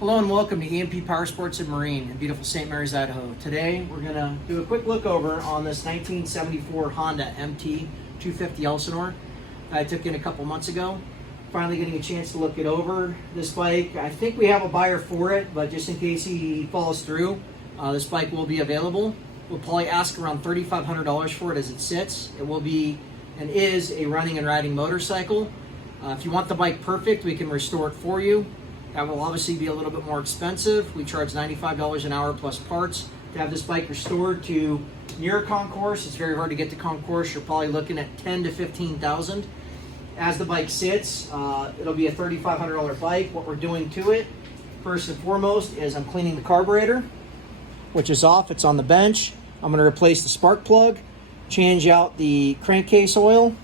Hello and welcome to EMP Power Sports and Marine in beautiful St. Mary's, Idaho. Today we're going to do a quick look over on this 1974 Honda MT250 Elsinore I took in a couple months ago. Finally getting a chance to look it over. This bike, I think we have a buyer for it, but just in case he follows through, this bike will be available. We'll probably ask around $3,500 for it as it sits. It will be and is a running and riding motorcycle. If you want the bike perfect, we can restore it for you. That will obviously be a little bit more expensive. We charge $95 an hour plus parts to have this bike restored to near concourse. It's very hard to get to concourse. You're probably looking at $10,000 to $15,000. As the bike sits, it'll be a $3,500 bike. What we're doing to it, first and foremost, is I'm cleaning the carburetor, which is off. It's on the bench. I'm going to replace the spark plug, change out the crankcase oil.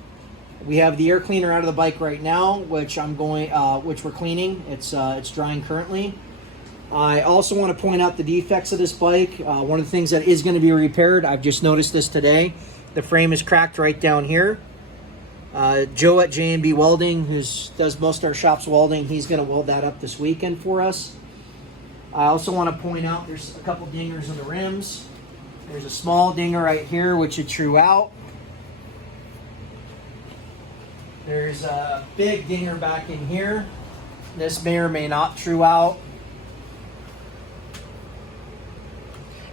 We have the air cleaner out of the bike right now, which we're cleaning. It's drying currently. I also want to point out the defects of this bike. One of the things that is going to be repaired, I've just noticed this today. The frame is cracked right down here. Joe at J&B Welding, who does most of our shop's welding, he's going to weld that up this weekend for us. I also want to point out there's a couple dingers in the rims. There's a small dinger right here, which it drew out. There's a big dinger back in here. This may or may not true out.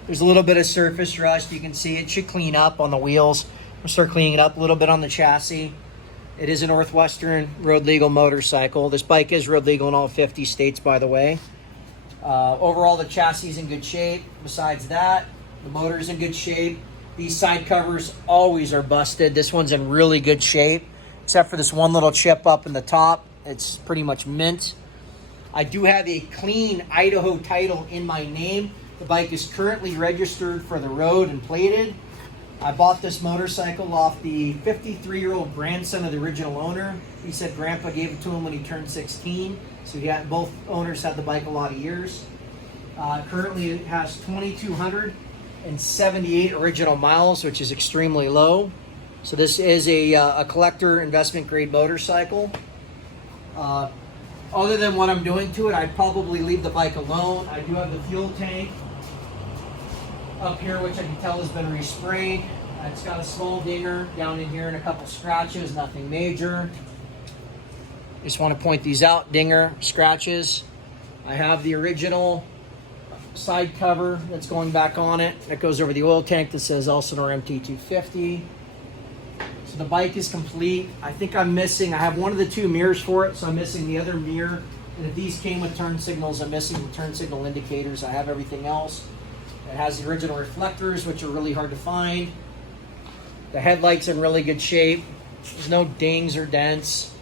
There's a little bit of surface rust. You can see it should clean up on the wheels. We'll start cleaning it up a little bit on the chassis. It is a Northwestern road legal motorcycle. This bike is road legal in all 50 states, by the way. Overall, the chassis is in good shape. Besides that, the motor is in good shape. These side covers always are busted. This one's in really good shape, except for this one little chip up in the top. It's pretty much mint. I do have a clean Idaho title in my name. The bike is currently registered for the road and plated. I bought this motorcycle off the 53-year-old grandson of the original owner. He said Grandpa gave it to him when he turned 16. So both owners had the bike a lot of years. Currently it has 2,278 original miles, which is extremely low. So this is a collector investment grade motorcycle. Other than what I'm doing to it, I'd probably leave the bike alone. I do have the fuel tank up here, which I can tell has been resprayed. It's got a small dinger down in here and a couple scratches, nothing major. Just want to point these out, dinger, scratches. I have the original side cover that's going back on it. That goes over the oil tank that says Elsinore MT250. So the bike is complete. I think I'm missing, I have one of the two mirrors for it, so I'm missing the other mirror. And if these came with turn signals, I'm missing the turn signal indicators. I have everything else. It has the original reflectors, which are really hard to find. The headlight's in really good shape. There's no dings or dents.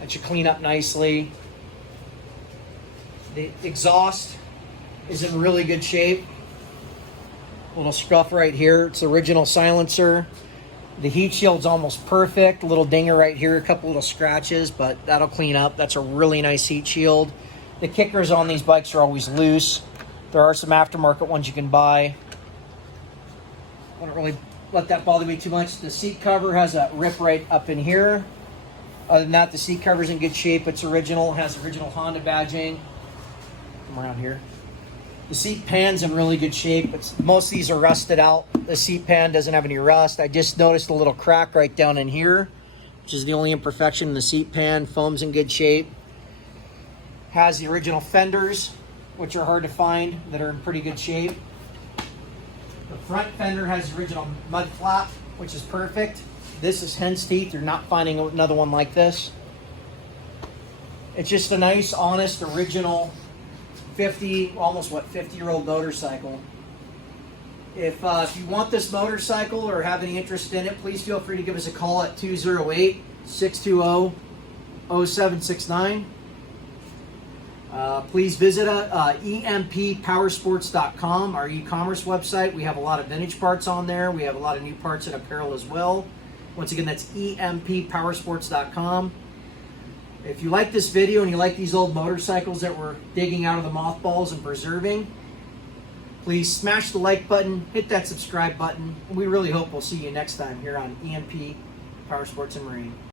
That should clean up nicely. The exhaust is in really good shape. A little scuff right here. It's the original silencer. The heat shield's almost perfect. A little dinger right here, a couple little scratches, but that'll clean up. That's a really nice heat shield. The kickers on these bikes are always loose. There are some aftermarket ones you can buy. I don't really let that bother me too much. The seat cover has a rip right up in here. Other than that, the seat cover's in good shape. It's original. It has original Honda badging. Come around here. The seat pan's in really good shape. Most of these are rusted out. The seat pan doesn't have any rust. I just noticed a little crack right down in here, which is the only imperfection in the seat pan. Foam's in good shape. Has the original fenders, which are hard to find, that are in pretty good shape. The front fender has the original mud flap, which is perfect. This is hen's teeth. You're not finding another one like this. It's just a nice, honest, original 50-year-old motorcycle. If you want this motorcycle or have any interest in it, please feel free to give us a call at 208-620-0769. Please visit emppowersports.com, our e-commerce website. We have a lot of vintage parts on there. We have a lot of new parts and apparel as well. Once again, that's emppowersports.com. If you like this video and you like these old motorcycles that we're digging out of the mothballs and preserving, please smash the like button, hit that subscribe button, and we really hope we'll see you next time here on EMP Power Sports and Marine.